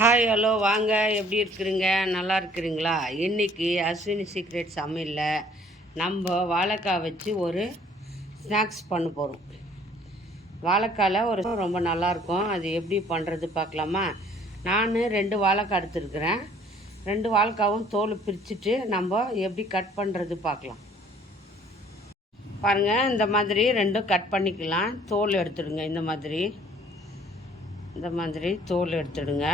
Hi hello வாங்க, எப்படி இருக்கிறீங்க? நல்லா இருக்கிறீங்களா? இன்றைக்கி அஸ்வினி சீக்ரெட் சமையலில் நம்ம வாழைக்காய் வச்சு ஒரு ஸ்நாக்ஸ் பண்ண போகிறோம். வாழைக்காயில் ரொம்ப நல்லாயிருக்கும். அது எப்படி பண்ணுறது பார்க்கலாமா? நான் 2 வாழைக்காய் எடுத்துருக்குறேன். 2 வாழைக்காவும் தோல் பிரிச்சுட்டு நம்ம எப்படி கட் பண்ணுறது பார்க்கலாம். பாருங்கள், இந்த மாதிரி 2 கட் பண்ணிக்கலாம். தோல் எடுத்துடுங்க. இந்த மாதிரி தோல் எடுத்துடுங்க.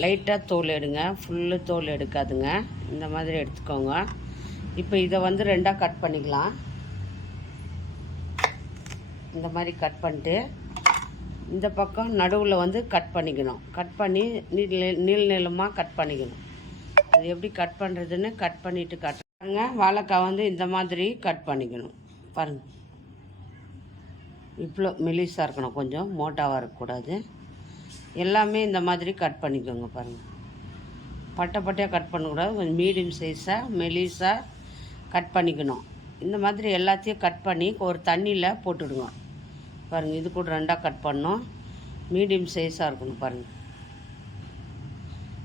லைட்டாக தோல் எடுங்க, ஃபுல்லு தோல் எடுக்காதுங்க. இந்த மாதிரி எடுத்துக்கோங்க. இப்போ இதை 2ஆக கட் பண்ணிக்கலாம். இந்த மாதிரி கட் பண்ணிட்டு இந்த பக்கம் நடுவில் கட் பண்ணிக்கணும். கட் பண்ணி நீளமாக கட் பண்ணிக்கணும். அது எப்படி கட் பண்ணுறதுன்னு கட் பண்ணிவிட்டு காட்டுறாங்க. வாழைக்காய் இந்த மாதிரி கட் பண்ணிக்கணும். பாருங்கள், இவ்வளோ மெலிசாக இருக்கணும், கொஞ்சம் மோட்டாவாக இருக்கக்கூடாது. எல்லாமே இந்த மாதிரி கட் பண்ணிக்கோங்க. பாருங்கள், பட்டையாக கட் பண்ணக்கூடாது. கொஞ்சம் மீடியம் சைஸாக மெலிசாக கட் பண்ணிக்கணும். இந்த மாதிரி எல்லாத்தையும் கட் பண்ணி ஒரு தண்ணியில் போட்டுவிடுங்க. பாருங்கள், இது கூட 2ஆக கட் பண்ணோம். மீடியம் சைஸாக இருக்கணும். பாருங்கள்,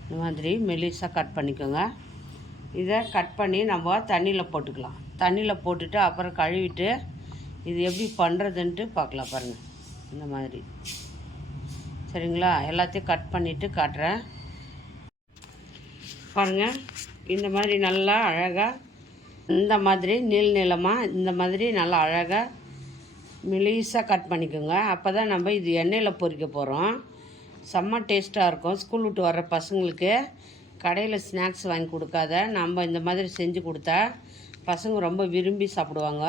இந்த மாதிரி மெலிசாக கட் பண்ணிக்கோங்க. இதை கட் பண்ணி நம்ம தண்ணியில் போட்டுக்கலாம். தண்ணியில் போட்டுட்டு அப்புறம் கழுவிட்டு இது எப்படி பண்ணுறதுன்ட்டு பார்க்கலாம். பாருங்கள், இந்த மாதிரி. சரிங்களா? எல்லாத்தையும் கட் பண்ணிவிட்டு காட்டுறேன். பாருங்கள், இந்த மாதிரி நல்லா அழகாக இந்த மாதிரி நீளமாக இந்த மாதிரி நல்லா அழகாக மெலிசாக கட் பண்ணிக்கோங்க. அப்போ தான் நம்ம இது எண்ணெயில் பொரிக்க போகிறோம். செம்ம டேஸ்ட்டாக இருக்கும். ஸ்கூல் விட்டு வர்ற பசங்களுக்கு கடையில் ஸ்நாக்ஸ் வாங்கி கொடுக்காத நம்ம இந்த மாதிரி செஞ்சு கொடுத்தா பசங்க ரொம்ப விரும்பி சாப்பிடுவாங்க.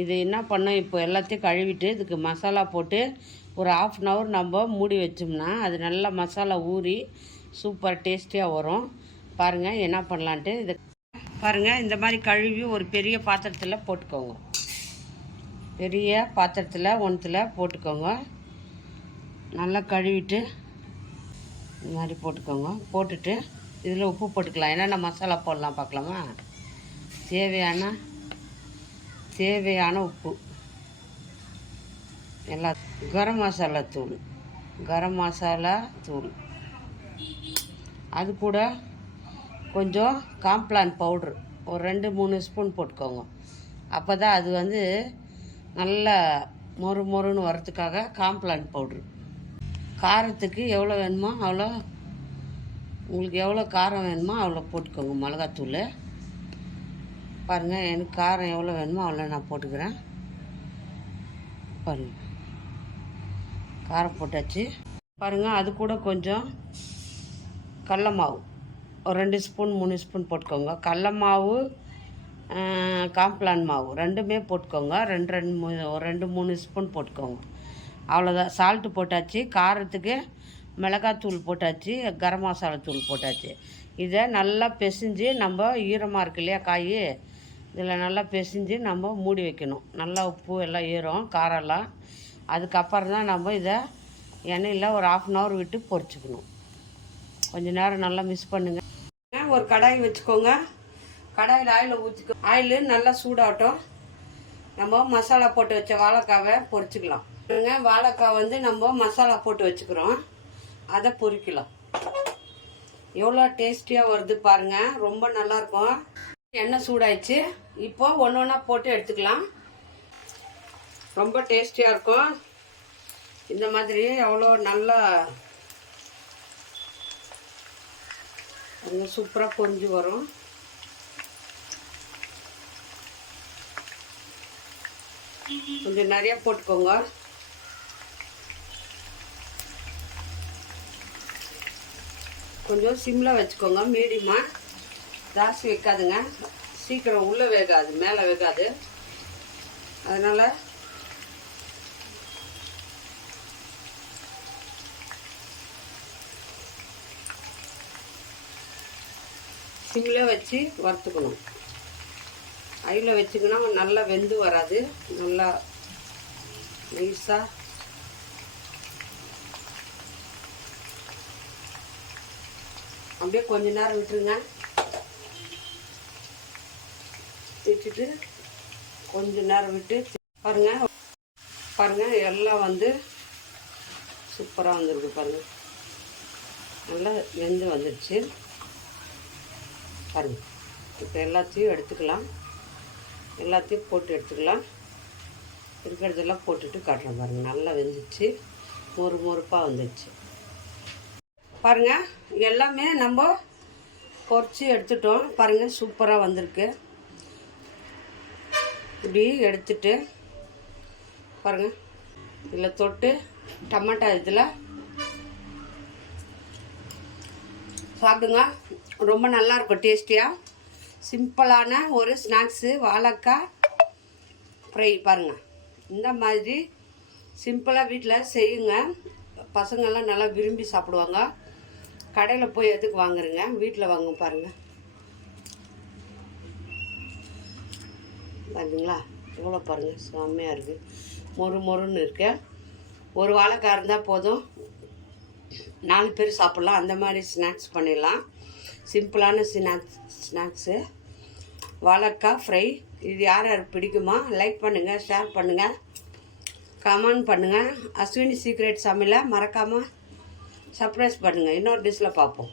இது என்ன பண்ணோம், இப்போ எல்லாத்தையும் கழுவிட்டு இதுக்கு மசாலா போட்டு ஒரு 1/2 hour நம்ம மூடி வச்சோம்னா அது நல்லா மசாலா ஊறி சூப்பர் டேஸ்டியாக வரும். பாருங்கள், என்ன பண்ணலான்ட்டு இது பாருங்கள். இந்த மாதிரி கழுவி ஒரு பெரிய பாத்திரத்தில் போட்டுக்கோங்க. பெரிய பாத்திரத்தில் ஒன்றுத்தில் போட்டுக்கோங்க. நல்லா கழுவிட்டு இந்த மாதிரி போட்டுக்கோங்க. போட்டுட்டு இதில் உப்பு போட்டுக்கலாம். என்னென்ன மசாலா போடலாம் பார்க்கலாமா? தேவையான உப்பு, எல்லா கரம் மசாலா தூள், அது கூட கொஞ்சம் காம்ப்ளான் பவுட்ரு ஒரு 2-3 ஸ்பூன் போட்டுக்கோங்க. அப்போ தான் அது நல்லா மொறுன்னு வரத்துக்காக காம்ப்ளான் பவுட்ரு. காரத்துக்கு எவ்வளோ வேணுமோ அவ்வளோ, உங்களுக்கு எவ்வளோ காரம் வேணுமோ அவ்வளோ போட்டுக்கோங்க. மிளகாத்தூள் பாருங்கள், எனக்கு காரம் எவ்வளோ வேணுமோ அவ்வளோ நான் போட்டுக்கிறேன். பாருங்கள், காரம் போட்டாச்சு. பாருங்கள், அது கூட கொஞ்சம் கடல மாவு ஒரு 2 ஸ்பூன் 3 ஸ்பூன் போட்டுக்கோங்க. கடல மாவு, காம்ப்ளான் மாவு 2மே போட்டுக்கோங்க. 2-3 ஸ்பூன் போட்டுக்கோங்க. அவ்வளோதான். சால்ட்டு போட்டாச்சு. காரத்துக்கு மிளகாத்தூள் போட்டாச்சு. கரம் மசாலா தூள் போட்டாச்சு. இதை நல்லா பிசைஞ்சு நம்ம ஈரமாக இருக்கு இல்லையா காய், இதில் நல்லா பிசைஞ்சு நம்ம மூடி வைக்கணும். நல்லா உப்பு எல்லாம் ஏறும், காரெல்லாம். அதுக்கப்புறம் தான் நம்ம இதை எண்ணெயில் ஒரு 1/2 hour விட்டு பொரிச்சுக்கணும். கொஞ்சம் நேரம் நல்லா மிக்ஸ் பண்ணுங்கள். ஒரு கடாய் வச்சுக்கோங்க. கடாயில் ஆயில் ஊற்றிக்கோ. ஆயில் நல்லா சூடாகட்டும். நம்ம மசாலா போட்டு வச்ச வாழைக்காவை பொரிச்சுக்கலாம். வாழைக்காய் நம்ம மசாலா போட்டு வச்சுக்கிறோம். அதை பொரிக்கலாம். எவ்வளோ டேஸ்டியாக வருது பாருங்கள், ரொம்ப நல்லாயிருக்கும். எண்ணெய் சூடாயிடுச்சு. இப்போ ஒன்றா போட்டு எடுத்துக்கலாம். ரொம்ப டேஸ்டியாக இருக்கும். இந்த மாதிரி எவ்வளோ நல்லா சூப்பராக பொரிஞ்சு வரும். கொஞ்சம் நிறைய போட்டுக்கோங்க. கொஞ்சம் சிம்மில் வச்சுக்கோங்க, மீடியமாக. ஜாஸ்தி வைக்காதுங்க, சீக்கிரம் உள்ளே வேகாது, மேலே வேகாது. அதனால் சிம்மில் வச்சு வறுத்துக்கணும். ஐயில் வச்சுக்கினா நல்லா வெந்து வராது. நல்லா நைஸாக அப்படியே கொஞ்ச நேரம் விட்டுருங்க. வச்சுட்டு கொஞ்ச நேரம் விட்டு பாருங்கள் எல்லாம் சூப்பராக வந்துருக்கு. பாருங்கள், நல்லா வெந்து வந்துடுச்சு பாருங்கள். இப்போ எல்லாத்தையும் எடுத்துக்கலாம், எல்லாத்தையும் போட்டு எடுத்துக்கலாம். இருக்கிறதெல்லாம் போட்டுட்டு காட்டுறேன் பாருங்கள். நல்லா வெந்துச்சு, முறுப்பாக வந்துடுச்சு பாருங்கள். எல்லாமே நம்ம பொரிச்சு எடுத்துட்டோம் பாருங்கள். சூப்பராக வந்திருக்கு. இப்படி எடுத்துட்டு பாருங்கள், இதில் தொட்டு டமாட்டா இதில் சாப்பிடுங்க. ரொம்ப நல்லாயிருக்கும், டேஸ்டியாக சிம்பிளான ஒரு ஸ்நாக்ஸு வாழைக்காய் ஃப்ரை பாருங்கள். இந்த மாதிரி சிம்பிளாக வீட்டில் செய்யுங்க. பசங்கள்லாம் நல்லா விரும்பி சாப்பிடுவாங்க. கடையில் போய் எதுக்கு வாங்குறீங்க, வீட்டில் வாங்க பாருங்கள். பாருங்களா எவ்வளோ பாருங்கள், செம்மையாக இருக்குது, மொறுன்னு இருக்கு. ஒரு வாழைக்காய் இருந்தால் போதும், 4 பேர் சாப்பிட்லாம். அந்த மாதிரி ஸ்நாக்ஸ் பண்ணிடலாம். சிம்பிளான ஸ்நாக்ஸு வாழைக்காய் ஃப்ரை. இது யார் யாருக்கு பிடிக்குமா லைக் பண்ணுங்கள், ஷேர் பண்ணுங்கள், கமெண்ட் பண்ணுங்கள். அஸ்வினி சீக்ரெட் சமையலை மறக்காமல் சர்ப்ரைஸ் பண்ணுங்கள். இன்னொரு டிஷ்ஷில் பார்ப்போம்.